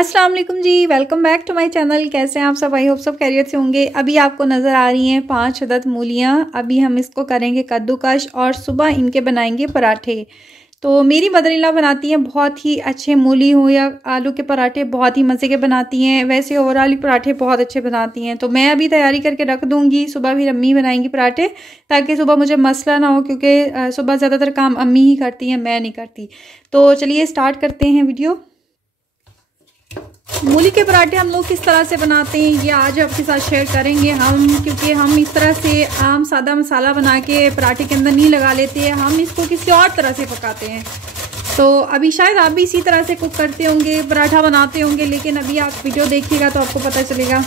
अस्सलाम वालेकुम जी, welcome back to my channel. कैसे हैं आप सब? आई होप सब खैरियत से होंगे। अभी आपको नज़र आ रही हैं 5 अदद मूलियाँ। अभी हम इसको करेंगे कद्दूकश और सुबह इनके बनाएंगे पराठे। तो मेरी मदर इन लॉ बनाती हैं बहुत ही अच्छे, मूली हो या आलू के पराठे बहुत ही मज़े के बनाती हैं। वैसे ओवरऑल पराठे बहुत अच्छे बनाती हैं। तो मैं अभी तैयारी करके रख दूँगी, सुबह फिर अम्मी बनाएंगी पराठे, ताकि सुबह मुझे मसला ना हो, क्योंकि सुबह ज़्यादातर काम अम्मी ही करती हैं, मैं नहीं करती। तो चलिए स्टार्ट करते हैं वीडियो। मूली के पराठे हम लोग किस तरह से बनाते हैं ये आज आपके साथ शेयर करेंगे हम, क्योंकि हम इस तरह से आम सादा मसाला बना के पराठे के अंदर नहीं लगा लेते हैं, हम इसको किसी और तरह से पकाते हैं। तो अभी शायद आप भी इसी तरह से कुक करते होंगे, पराठा बनाते होंगे, लेकिन अभी आप वीडियो देखिएगा तो आपको पता चलेगा।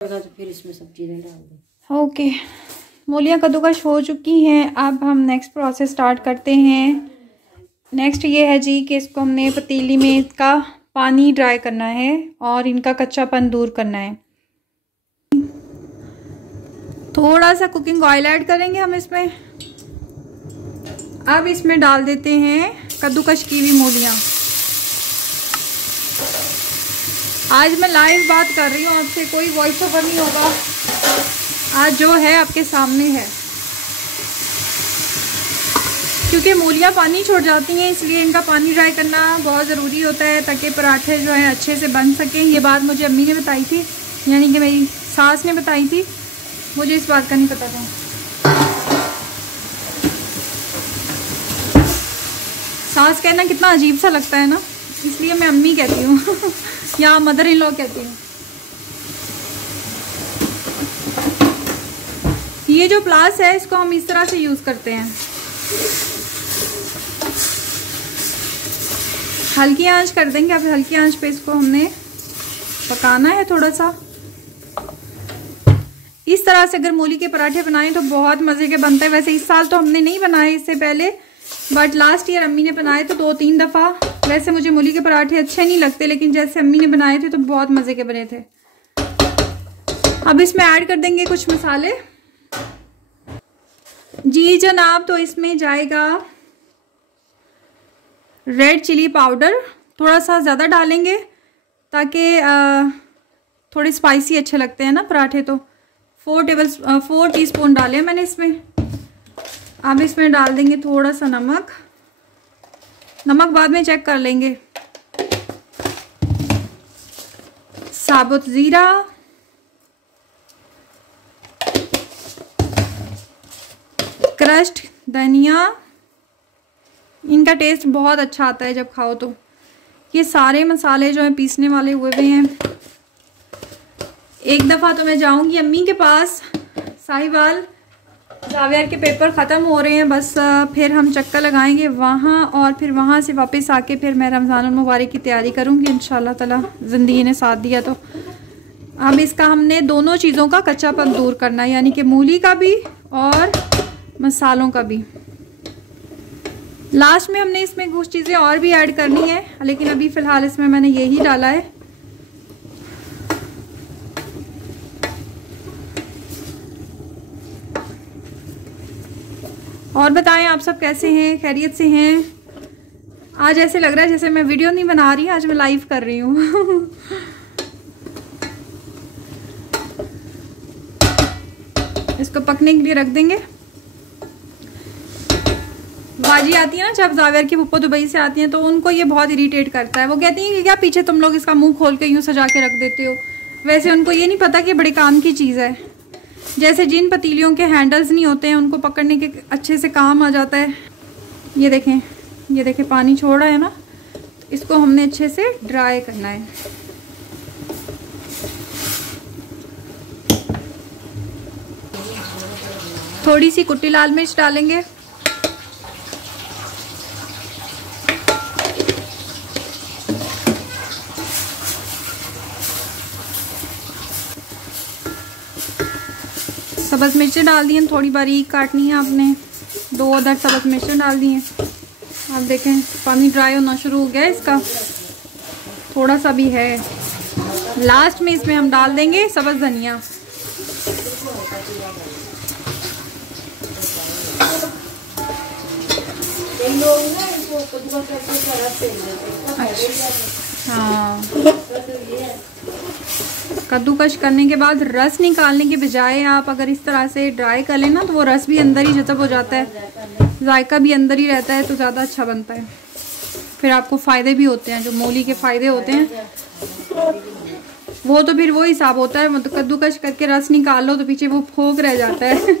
तो फिर इसमें सब चीज़ें डाल दें। ओके, मूलियाँ कद्दूकश हो चुकी हैं। अब हम नेक्स्ट प्रोसेस स्टार्ट करते हैं। नेक्स्ट ये है जी कि इसको हमने पतीली में इसका पानी ड्राई करना है और इनका कच्चापन दूर करना है। थोड़ा सा कुकिंग ऑयल ऐड करेंगे हम इसमें। अब इसमें डाल देते हैं कद्दूकश की हुई मूलियाँ। आज मैं लाइव बात कर रही हूँ आपसे, कोई वॉइस ओवर नहीं होगा। आज जो है आपके सामने है, क्योंकि मूलियाँ पानी छोड़ जाती हैं, इसलिए इनका पानी ड्राई करना बहुत ज़रूरी होता है, ताकि पराठे जो है अच्छे से बन सकें। ये बात मुझे अम्मी ने बताई थी, यानी कि मेरी सास ने बताई थी, मुझे इस बात का नहीं पता था। सास कहना कितना अजीब सा लगता है ना, इसलिए मैं अम्मी कहती हूँ या मदर इन लॉ कहती हूँ। ये जो प्लास है इसको हम इस तरह से यूज़ करते हैं। हल्की आंच कर देंगे। अब हल्की आंच पे इसको हमने पकाना है थोड़ा सा। इस तरह से अगर मूली के पराठे बनाएं तो बहुत मज़े के बनते हैं। वैसे इस साल तो हमने नहीं बनाए इससे पहले, बट लास्ट ईयर अम्मी ने बनाए तो 2-3 दफ़ा। वैसे मुझे मूली के पराठे अच्छे नहीं लगते, लेकिन जैसे अम्मी ने बनाए थे तो बहुत मज़े के बने थे। अब इसमें ऐड कर देंगे कुछ मसाले। जी जनाब, तो इसमें जाएगा रेड चिली पाउडर, थोड़ा सा ज़्यादा डालेंगे ताकि थोड़े स्पाइसी अच्छे लगते हैं ना पराठे। तो 4 टीस्पून डाले मैंने इसमें। अब इसमें डाल देंगे थोड़ा सा नमक। नमक बाद में चेक कर लेंगे। साबुत ज़ीरा, क्रश्ड धनिया, इनका टेस्ट बहुत अच्छा आता है जब खाओ तो। ये सारे मसाले जो हैं पीसने वाले हुए हैं। एक दफ़ा तो मैं जाऊंगी अम्मी के पास साहिवाल, जावियर के पेपर ख़त्म हो रहे हैं बस, फिर हम चक्कर लगाएंगे वहाँ, और फिर वहाँ से वापस आके फिर मैं रमज़ानुल मुबारक की तैयारी करूँगी इंशाल्लाह ताला, ज़िंदगी ने साथ दिया तो। अब इसका हमने दोनों चीज़ों का कच्चापन दूर करना है, यानी कि मूली का भी और मसालों का भी। लास्ट में हमने इसमें कुछ चीज़ें और भी ऐड करनी है, लेकिन अभी फ़िलहाल इसमें मैंने यही डाला है। और बताएं आप सब कैसे हैं, खैरियत से हैं? आज ऐसे लग रहा है जैसे मैं वीडियो नहीं बना रही, आज मैं लाइव कर रही हूँ इसको पकने के लिए रख देंगे। बाजी आती है ना जब जावियर की पुप्पो दुबई से आती हैं, तो उनको ये बहुत इरिटेट करता है। वो कहती हैं कि क्या पीछे तुम लोग इसका मुंह खोल के यूँ सजा के रख देते हो। वैसे उनको ये नहीं पता कि बड़े काम की चीज़ है। जैसे जिन पतीलियों के हैंडल्स नहीं होते हैं उनको पकड़ने के अच्छे से काम आ जाता है। ये देखें पानी छोड़ रहा है ना, तो इसको हमने अच्छे से ड्राई करना है। थोड़ी सी कुटी लाल मिर्च डालेंगे। सब्ज़ मिर्चें डाल दी हैं, थोड़ी बारीक काटनी है आपने। 2 अदद सब्ज़ मिर्चें डाल दी हैं। आप देखें पानी ड्राई होना शुरू हो गया है इसका, थोड़ा सा भी है। लास्ट में इसमें हम डाल देंगे सब्ज़ धनिया। लोग ना इनको कद्दूकस करके सारा फेंक देते हैं। हाँ, तो ये कद्दूकश करने के बाद रस निकालने के बजाय आप अगर इस तरह से ड्राई कर लें ना, तो वो रस भी अंदर ही जज़ब हो जाता है, जायका भी अंदर ही रहता है, तो ज़्यादा अच्छा बनता है। फिर आपको फ़ायदे भी होते हैं, जो मूली के फ़ायदे होते हैं वो तो फिर वो हिसाब होता है, मतलब कद्दूकश करके रस निकाल लो तो पीछे वो फोक रह जाता है।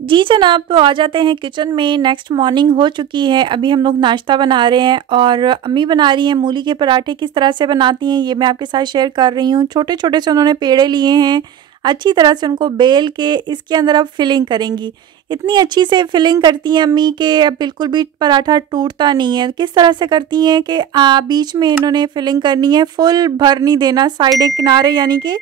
जी जनाब, तो आ जाते हैं किचन में। नेक्स्ट मॉर्निंग हो चुकी है, अभी हम लोग नाश्ता बना रहे हैं और अम्मी बना रही हैं मूली के पराठे। किस तरह से बनाती हैं ये मैं आपके साथ शेयर कर रही हूँ। छोटे छोटे से उन्होंने पेड़े लिए हैं, अच्छी तरह से उनको बेल के इसके अंदर अब फिलिंग करेंगी। इतनी अच्छी से फिलिंग करती हैं अम्मी के अब बिल्कुल भी पराठा टूटता नहीं है। किस तरह से करती हैं कि बीच में इन्होंने फिलिंग करनी है, फुल भर नहीं देना, साइडें किनारे यानी कि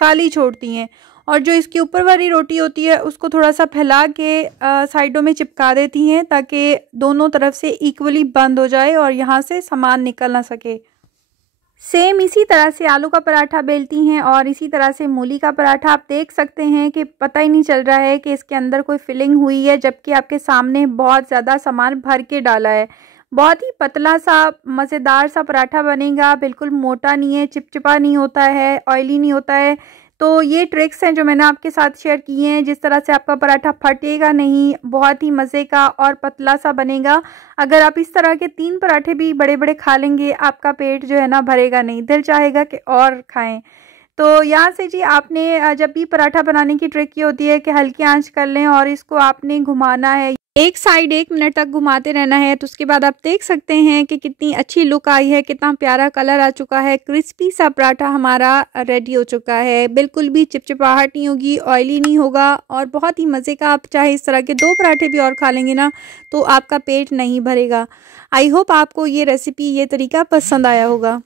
खाली छोड़ती हैं। और जो इसकी ऊपर वाली रोटी होती है उसको थोड़ा सा फैला के साइडों में चिपका देती हैं, ताकि दोनों तरफ से इक्वली बंद हो जाए और यहाँ से सामान निकल ना सके। सेम इसी तरह से आलू का पराठा बेलती हैं और इसी तरह से मूली का पराठा। आप देख सकते हैं कि पता ही नहीं चल रहा है कि इसके अंदर कोई फिलिंग हुई है, जबकि आपके सामने बहुत ज़्यादा सामान भर के डाला है। बहुत ही पतला सा मज़ेदार सा पराठा बनेगा, बिल्कुल मोटा नहीं है, चिपचिपा नहीं होता है, ऑयली नहीं होता है। तो ये ट्रिक्स हैं जो मैंने आपके साथ शेयर किए हैं, जिस तरह से आपका पराठा फटेगा नहीं, बहुत ही मज़े का और पतला सा बनेगा। अगर आप इस तरह के 3 पराठे भी बड़े बड़े खा लेंगे, आपका पेट जो है ना भरेगा नहीं, दिल चाहेगा कि और खाएं। तो यहाँ से जी आपने जब भी पराठा बनाने की ट्रिक ये होती है कि हल्की आंच कर लें और इसको आपने घुमाना है, एक साइड 1 मिनट तक घुमाते रहना है। तो उसके बाद आप देख सकते हैं कि कितनी अच्छी लुक आई है, कितना प्यारा कलर आ चुका है। क्रिस्पी सा पराठा हमारा रेडी हो चुका है, बिल्कुल भी चिपचिपाहट नहीं होगी, ऑयली नहीं होगा और बहुत ही मज़े का। आप चाहे इस तरह के 2 पराठे भी और खा लेंगे ना तो आपका पेट नहीं भरेगा। आई होप आपको ये रेसिपी, ये तरीका पसंद आया होगा।